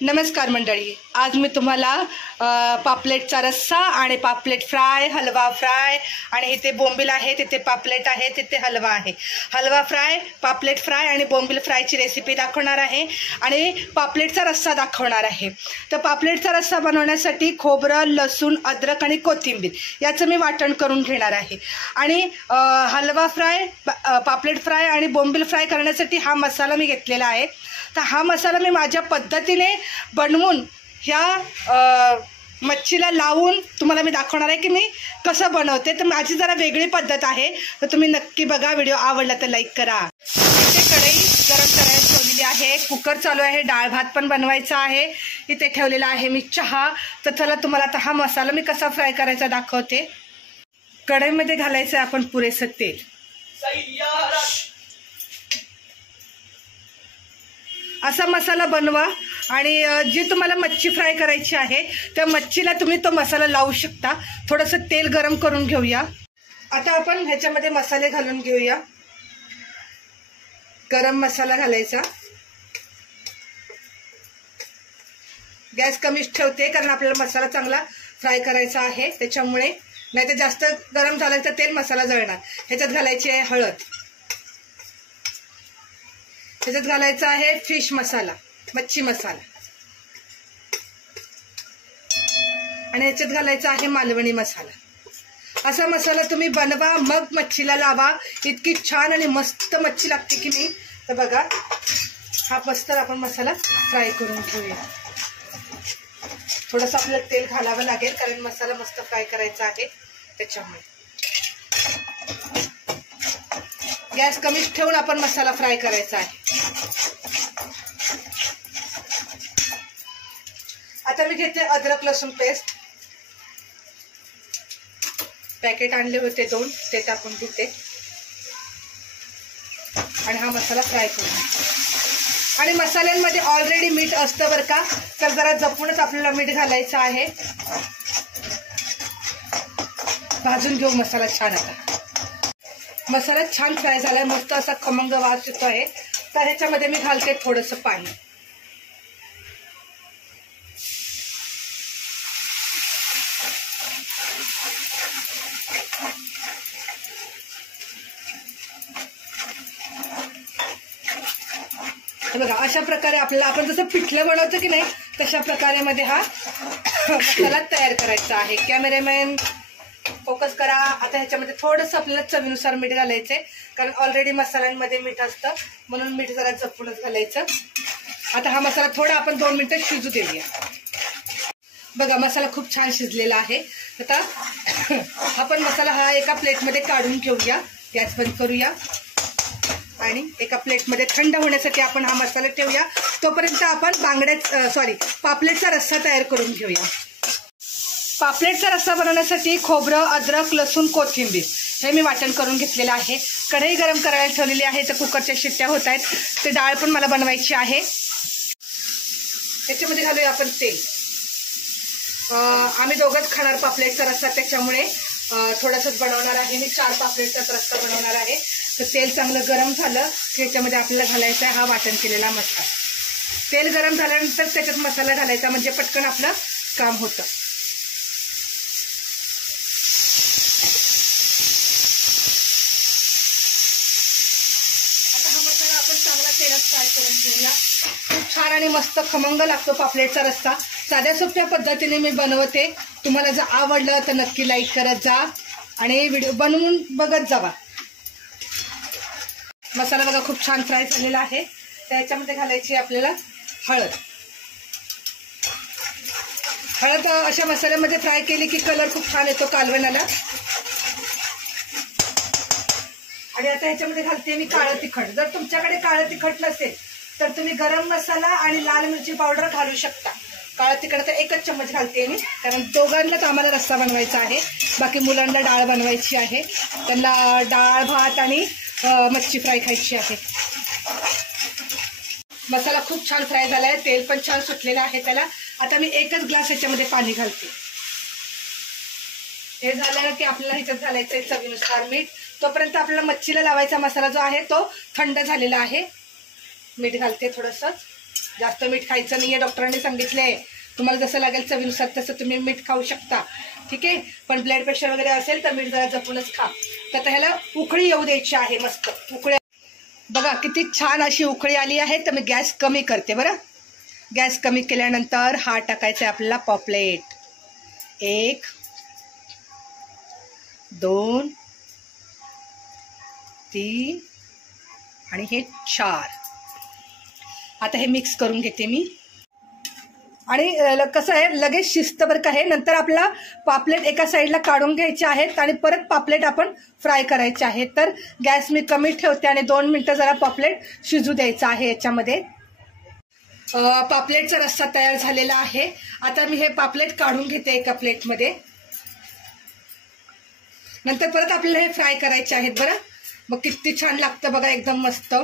नमस्कार मंडळी, आज मी तुम्हाला पापलेटचा रस्सा आणि पापलेट फ्राय, हलवा फ्राय आणि इथे बोंबील आहे, तिथे पापलेट आहे, तिथे हलवा आहे. हलवा फ्राय, पापलेट फ्राय आणि बोंबील फ्रायची रेसिपी दाखवणार आहे आणि पापलेटचा रस्सा दाखवणार आहे. तर पापलेटचा रस्सा बनवण्यासाठी खोबरं, लसूण, अद्रक आणि कोथिंबीर याचं मी वाटण करून घेणार आहे. आणि हलवा फ्राय, पापलेट फ्राय आणि बोंबील फ्राय करण्यासाठी हा मसाला मी घेतलेला आहे. तर हा मसाला मी माझ्या पद्धतीने बनवून ह्या मच्छीला लावून तुम्हाला मी दाखवणार आहे की मी कसं बनवते. तर माझी जरा वेगळी पद्धत आहे, तर तुम्ही नक्की बघा. व्हिडिओ आवडला तर लाईक करा. इथे कढई गरम करायला ठेवलेली आहे, कुकर चालू आहे, डाळ भात पण बनवायचा आहे. इथे ठेवलेला आहे मी चहा. तर चला तुम्हाला आता हा मसाला मी कसा फ्राय करायचा दाखवते. कढईमध्ये घालायचं आहे आपण पुरेसं तेल. असा मसाला बनवा आणि जी तुम्हाला मच्छी फ्राय करायची आहे त्या मच्छीला तुम्ही तो मसाला लावू शकता. थोडंसं तेल गरम करून घेऊया. आता आपण ह्याच्यामध्ये मसाले घालून घेऊया. गरम मसाला घालायचा. गॅस कमीच ठेवते कारण आपल्याला मसाला चांगला फ्राय करायचा आहे, त्याच्यामुळे. नाहीतर जास्त गरम झालं तर तेल मसाला जळणार. ह्याच्यात घालायची आहे हळद. ह्याच्यात घालायचा आहे फिश मसाला, मच्छी मसाला. आणि ह्याच्यात घालायचा आहे मालवणी मसाला. असा मसाला तुम्ही बनवा, मग मच्छीला लावा. इतकी छान आणि मस्त मच्छी लागते की नाही. तर बघा, हा मस्त आपण मसाला फ्राय करून घेऊया. थोडंसं आपल्याला तेल घालावं लागेल कारण मसाला मस्त फ्राय करायचा आहे, त्याच्यामुळे. गॅस कमीच ठेवून आपण मसाला फ्राय करायचा आहे. आता मी घेते अद्रक लसूण पेस्ट. पॅकेट आणले होते 2, ते टाकून घेते आणि हा मसाला फ्राय करून. आणि मसाल्यांमध्ये ऑलरेडी मीठ असतं बरं का, तर जरा जपूनच आपल्याला मीठ घालायचं आहे. भाजून घेऊ मसाला छान. आता मसाला छान फ्राय झालाय, मस्त असा खमंग वास येतो आहे. तर ह्याच्यामध्ये मी घालते थोडंसं पाणी. बघा, अशा प्रकारे आपल्याला, आपण जसं पिठलं बनवतो की नाही तशा प्रकारे मध्ये हा मसाला तयार करायचा आहे. कॅमेरामॅन फोकस करा. आता ह्याच्यामध्ये थोडंसं आपल्याला चवीनुसार मीठ घालायचंय कारण ऑलरेडी मसाल्यांमध्ये मीठ असतं, म्हणून मीठ जरा जपूनच घालायचं. आता हा मसाला थोडा आपण 2 मिनिटं शिजू देऊया. बघा, मसाला खूप छान शिजलेला आहे. आता आपण मसाला हा एका प्लेटमध्ये काढून घेऊया. गॅस बंद करूया आणि एका प्लेटमध्ये थंड होण्यासाठी आपण हा मसाला ठेवूया. तोपर्यंत आपण पापलेटचा रस्सा तयार करून घेऊया. पापलेटचा रस्सा बनवण्यासाठी खोबरं, अद्रक, लसूण, कोथिंबीर हे मी वाटण करून घेतलेलं आहे. कढई गरम करायला ठेवलेली आहे. तर कुकरच्या शिट्ट्या होत आहेत. ते डाळ पण मला बनवायची आहे. त्याच्यामध्ये घालूया आपण तेल. आम्ही दोघंच खाणार पापलेटचा रस्सा, त्याच्यामुळे थोडंसंच बनवणार आहे मी. 4 पापलेटचा रस्सा बनवणार आहे. तर तेल चांगलं गरम झालं की ह्याच्यामध्ये आपल्याला घालायचा आहे हा वाटण केलेला मसाला. तेल गरम झाल्यानंतर त्याच्यात मसाला घालायचा, म्हणजे पटकन आपलं काम होतं. आता हा मसाला आपण चांगला तेलात फ्राय करून घेऊया. खूप छान आणि मस्त खमंग लागतो पापलेटचा रस्सा. साध्या सोप्या पद्धतीने मी बनवते. तुम्हाला जर आवडलं तर नक्की लाईक करत जा आणि व्हिडिओ बनवून बघत जावा. मसाला बघा खूप छान फ्राय झालेला आहे. त्याच्यामध्ये घालायची आपल्याला हळद. हळद अशा मसाल्यामध्ये फ्राय केली की कलर खूप छान येतो कालवणाला. आणि आता ह्याच्यामध्ये घालते मी काळं तिखट. जर तुमच्याकडे काळं तिखट नसेल तर तुम्ही गरम मसाला आणि लाल मिरची पावडर घालू शकता. काळं तिखट तर 1च चम्मच घालते मी, कारण दोघांनाच आम्हाला रस्सा बनवायचा आहे. बाकी मुलांना डाळ बनवायची आहे, त्यांना डाळ भात आणि मच्छी फ्राय खायची आहे. मसाला खूप छान फ्राय झाला आहे. तेल पण छान सुटलेलं आहे त्याला. आता मी 1च ग्लास ह्याच्यामध्ये पाणी घालते. हे झालं की आपल्याला ह्याच्यात घालायचं आहे चवीनुसार मीठ. तोपर्यंत आपल्याला मच्छीला लावायचा मसाला जो आहे तो थंड झालेला आहे. मीठ घालते थोडंसं. जास्त मीठ खायचं नाहीये, डॉक्टरांनी सांगितलंय. तुम्हाला जसं लागेल चवीनुसार तसं तुम्ही मीठ खाऊ शकता, ठीक आहे. पण ब्लड प्रेशर वगैरे असेल तर मीठ जरा जपूनच खा. तर आता ह्याला उकळी येऊ द्यायची आहे. मस्त उकळी बघा किती छान अशी उकळी आली आहे. तर मी गॅस कमी करते बरं. गॅस कमी केल्यानंतर हा टाकायचा आहे आपल्याला पॉपलेट. 1 2 3 आणि हे 4. आता हे मिक्स करून घेते मी. आणि कसं आहे लगेच शिस्त बरं का हे. नंतर आपला पापलेट एका साईडला काढून घ्यायचे आहेत आणि परत पापलेट आपण फ्राय करायचे आहेत. तर गॅस मी कमी ठेवते आणि 2 मिनटं जरा पापलेट शिजू द्यायचं आहे याच्यामध्ये. पापलेटचा रस्सा तयार झालेला आहे. आता मी हे पापलेट काढून घेते एका प्लेटमध्ये. नंतर परत आपल्याला हे फ्राय करायचे आहेत बरं. मग किती छान लागतं बघा, एकदम मस्त.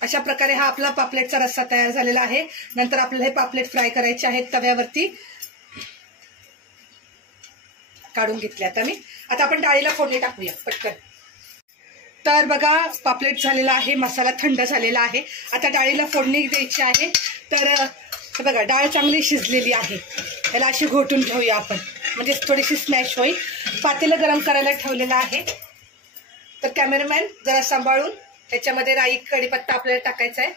अशा प्रकारे हा आपला पापलेटचा रस्सा तयार झालेला आहे. नंतर आपल्याला हे पापलेट फ्राय करायचे आहेत तव्यावरती. काढून घेतले आता मी. आता आपण डाळीला फोडणी टाकूया पटकन. तर बघा पापलेट झालेला आहे, मसाला थंड झालेला आहे. आता डाळीला फोडणी द्यायची आहे. तर बघा डाळ चांगली शिजलेली आहे. याला अशी घोटून घेऊया आपण, म्हणजे थोडीशी स्मॅश होईल. पातेलं गरम करायला ठेवलेलं आहे. तर कॅमेरामॅन जरा सांभाळून ह्याच्यामध्ये राई कढीपत्ता आपल्याला टाकायचा आहे.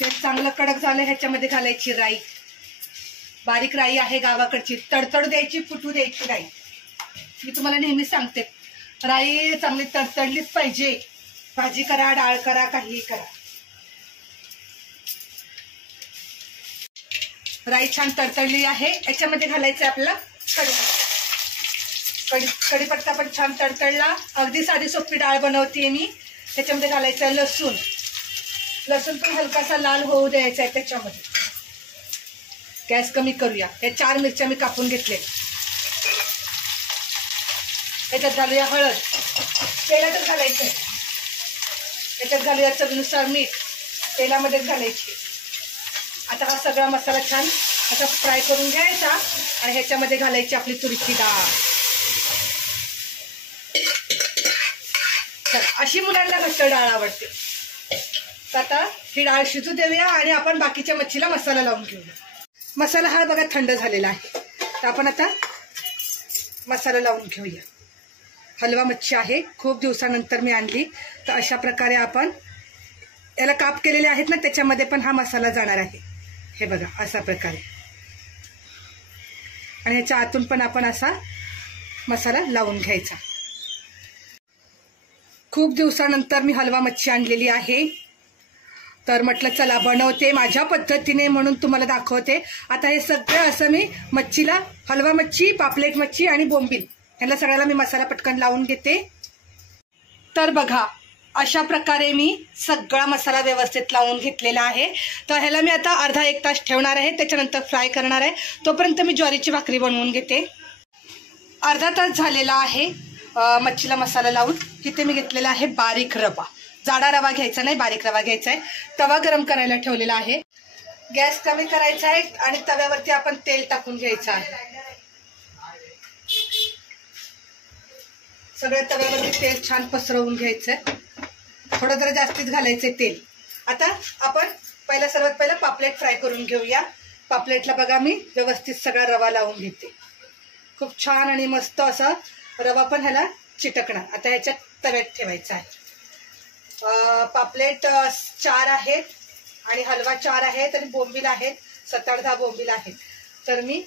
ते चांगलं कडक झालं, ह्याच्यामध्ये घालायची राई. बारीक राई आहे गावाकडची, तडतड द्यायची, फुटू द्यायची राई. मी तुम्हाला नेहमी सांगते राई चांगली तडतडलीच पाहिजे. भाजी करा, डाळ करा, काहीही करा. राई छान तडतडली आहे. याच्यामध्ये घालायचं आहे आपल्याला कढीपत्ता पण छान तडतडला. अगदी साधी सोपी डाळ बनवते मी. त्याच्यामध्ये घालायचं आहे लसूण. लसूण पण हलकासा लाल होऊ द्यायचा आहे त्याच्यामध्ये. गॅस कमी करूया. हे 4 मिरच्या मी कापून घेतले. याच्यात घालूया हळद. तेलातच घालायचंय. याच्यात घालूया चवीनुसार मीठ. तेलामध्येच घालायची. आता हा सगळा मसाला छान असा फ्राय करून घ्यायचा आणि ह्याच्यामध्ये घालायची आपली तुरीची डाळ. अशी मुलांना घट्ट डाळ आवडते. तर आता ही डाळ शिजू देऊया आणि आपण बाकीच्या मच्छीला मसाला लावून घेऊया. मसाला हा बघा थंड झालेला आहे. तर आपण आता मसाला लावून घेऊया. हलवा मच्छी आहे, खूप दिवसानंतर मी आणली. तर अशा प्रकारे आपण याला काप केलेले आहेत ना, त्याच्यामध्ये पण हा मसाला जाणार आहे. हे बघा अशा प्रकारे. आणि ह्याच्या आतून पण आपण असा मसाला लावून घ्यायचा. खूप दिवसानंतर मी हलवा मच्छी आणलेली आहे. तर म्हटलं चला बनवते माझ्या पद्धतीने म्हणून तुम्हाला दाखवते. आता हे सगळं असं मी मच्छीला, हलवा मच्छी, पापलेट मच्छी आणि बोंबील ह्याला सगळ्याला मी मसाला पटकन लावून घेते. तर बघा अशा प्रकारे मी सगळा मसाला व्यवस्थित लावून घेतलेला आहे. तर ह्याला मी आता अर्धा 1 तास ठेवणार आहे. त्याच्यानंतर फ्राय करणार आहे. तोपर्यंत मी ज्वारीची भाकरी बनवून घेते. अर्धा तास झालेला आहे मच्छीला मसाला लावून. इथे मी घेतलेला आहे बारीक रवा. जाडा रवा घ्यायचा नाही, बारीक रवा घ्यायचा आहे. तवा गरम करायला ठेवलेला आहे. गॅस कमी करायचा आहे आणि तव्यावरती आपण तेल टाकून घ्यायचं आहे. सगळ्या तव्यावरती तेल छान पसरवून घ्यायचंय. थोडं जरा जास्तीच घालायचंय तेल. आता आपण सर्वात पहिला पापलेट फ्राय करून घेऊया. पापलेटला बघा मी व्यवस्थित सगळा रवा लावून घेते. खूप छान आणि मस्त असा रवा पण ह्याला चिटकणार. आता ह्याच्यात तव्यात ठेवायचा आहे. पापलेट 4 आहेत आणि हलवा 4 आहेत आणि बोंबील आहेत 7-8-10 बोंबील आहेत. तर मी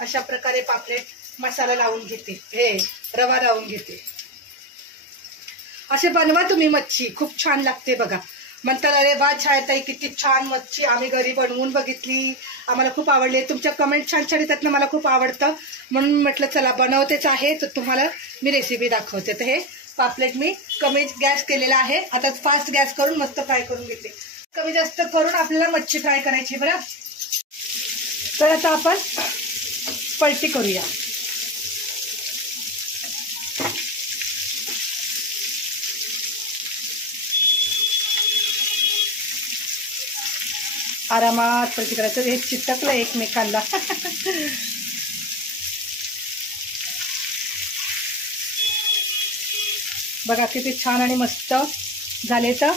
अशा प्रकारे पापलेट मसाला लावून घेते, हे रवा लावून घेते. असे बनवा तुम्ही मच्छी, खूप छान लागते बघा. म्हणतात अरे वा छायाताई किती छान मच्छी आम्ही घरी बनवून बघितली, आम्हाला खूप आवडली. तुमच्या कमेंट छान छान येतात ना, मला खूप आवडतं म्हणून म्हटलं चला बनवतेच आहे तर तुम्हाला मी रेसिपी दाखवते. तर हे पापलेट मी कमी गॅस केलेला आहे. आता फास्ट गॅस करून मस्त फ्राय करून घेते. कमी जास्त करून आपल्याला मच्छी फ्राय करायची बरं. तर आता आपण पलटी करूया. आरामात पलटी करायचं. हे चिटकलं एकमेकांना. बघा किती छान आणि मस्त झाले. तर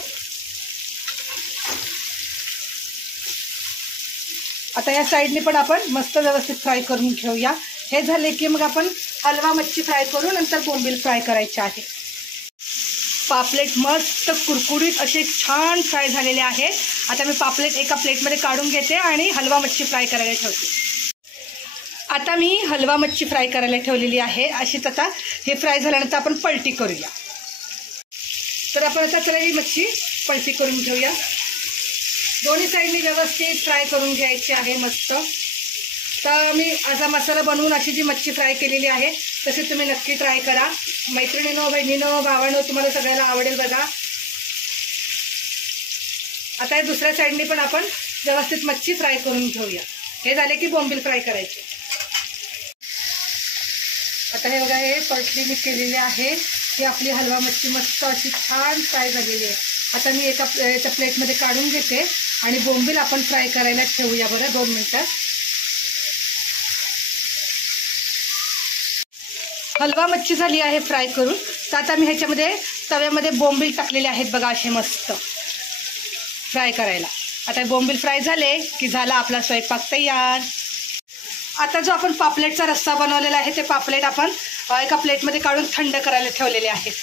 आता या साईडने पण आपण मस्त व्यवस्थित फ्राय करून घेऊया. हे झाले की मग आपण हलवा मच्छी फ्राय करू, नंतर बोंबील फ्राय करायचे आहे. पापलेट मस्त कुरकुरीत असे छान फ्राय झालेले आहेत. आता मी पापलेट एका प्लेटमध्ये काढून घेते आणि हलवा मच्छी फ्राय करायला ठेवते. आता मी हलवा मच्छी फ्राय करायला ठेवलेली आहे. अशीच आता हे फ्राय झाल्यानंतर आपण पलटी करूया. तर आपण आता चला ही मच्छी पलटी करून घेऊया. दोन्ही साईडनी व्यवस्थित फ्राय करून घ्यायची आहे मस्त. तर मी असा मसाला बनवून अशी जी मच्छी फ्राय केलेली आहे तशी तुम्ही नक्की ट्राय करा. मैत्रिणीनो, बहिणीनो, भावांनो, तुम्हाला सगळ्याला आवडेल बघा. आता हे दुसऱ्या साईडनी पण आपण व्यवस्थित मच्छी फ्राय करून घेऊया. हे झाले की बोंबील फ्राय करायचे. आता हे बघा, हे पलटी मी केलेली आहे. ही आपली हलवा मच्छी मस्त अशी छान फ्राय झालेली आहे. आता मी एका प्लेटमध्ये काढून घेते आणि बोंबील आपण फ्राय करायला ठेवूया बरं 2 मिनिटं. हलवा मच्छी झाली आहे फ्राय करून. तर आता मी ह्याच्यामध्ये तव्यामध्ये बोंबील टाकलेले आहेत बघा, असे मस्त फ्राय करायला. आता बोंबील फ्राय झाले की झाला आपला स्वयंपाक तयार. आता जो आपण पापलेटचा रस्सा बनवलेला आहे ते पापलेट आपण एका प्लेटमध्ये काढून थंड करायला ठेवलेले आहेत.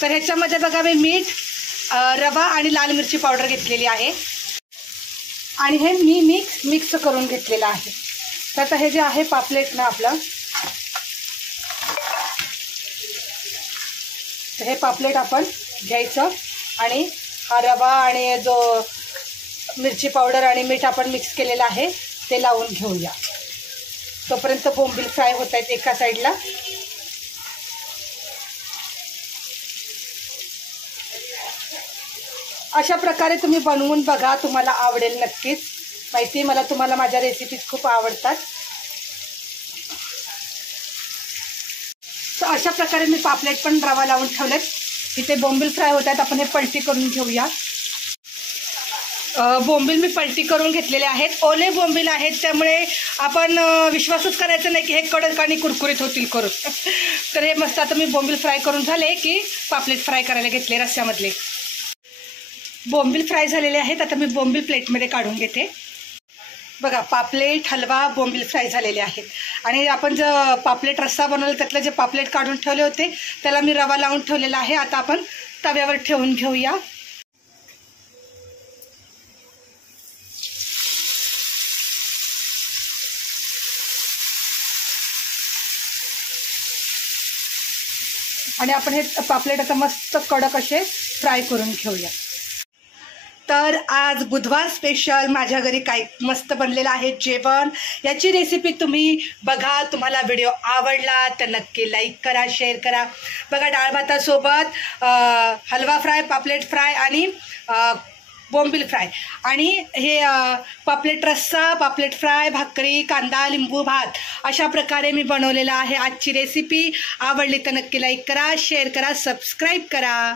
तर ह्याच्यामध्ये बघा मी मीठ, रवा आणि लाल मिरची पावडर घेतलेली आहे आणि हे मी मिक्स करून घेतलेलं आहे. तर आता हे जे आहे पापलेट ना आपलं, तर हे पापलेट आपण घ्यायचं आणि हा रवा आणि जो मिरची पावडर आणि मीठ आपण मिक्स केलेलं आहे ते लावून घेऊया. तोपर्यंत बोंबील फ्राय होत आहेत एका साईडला. अशा प्रकारे तुम्ही बनवून बघा, तुम्हाला आवडेल नक्कीच. माहिती मला तुम्हाला माझ्या रेसिपीज खूप आवडतात. तर अशा प्रकारे मी पापलेट पण रवा लावून ठेवलेत. इथे बोंबील फ्राय होत आहेत. आपण हे पलटी करून घेऊया. बोंबील मी पलटी करून घेतलेले आहेत. ओले बोंबील आहेत त्यामुळे आपण विश्वासच करायचा नाही की हे कडक आणि कुरकुरीत होतील करून. तर हे मस्त आता मी बोंबील फ्राय करून झाले की पापलेट फ्राय करायला घेतले. रस्स्यामधले बोंबील फ्राय झालेले आहेत. आता मी बोंबील प्लेटमध्ये काढून घेते. बघा, पापलेट, हलवा, बोंबील फ्राय झालेले आहेत. आणि आपण जो पापलेट रस्सा बनवला त्यातलं जे पापलेट काढून ठेवले होते त्याला मी रवा लावून ठेवलेला आहे. आता आपण तव्यावर ठेवून घेऊया. आणि आपण हे पापलेट आता मस्त कडक असे फ्राय करून घेऊया. तर आज बुधवार स्पेशल माझ्या घरी काय मस्त बनलेलं आहे जेवण. याची रेसिपी तुम्ही बघा. तुम्हाला व्हिडिओ आवडला तर नक्की लाईक करा, शेअर करा. बघा, डाळ भातासोबत हलवा फ्राय, पापलेट फ्राय आणि बोंबील फ्राय आणि हे पापलेट रस्सा, पापलेट फ्राय, भाकरी, कांदा, लिंबू, भात अशा प्रकारे मी बनवलेला आहे. आजची रेसिपी आवडली तर नक्की लाईक करा, शेअर करा, सबस्क्राईब करा.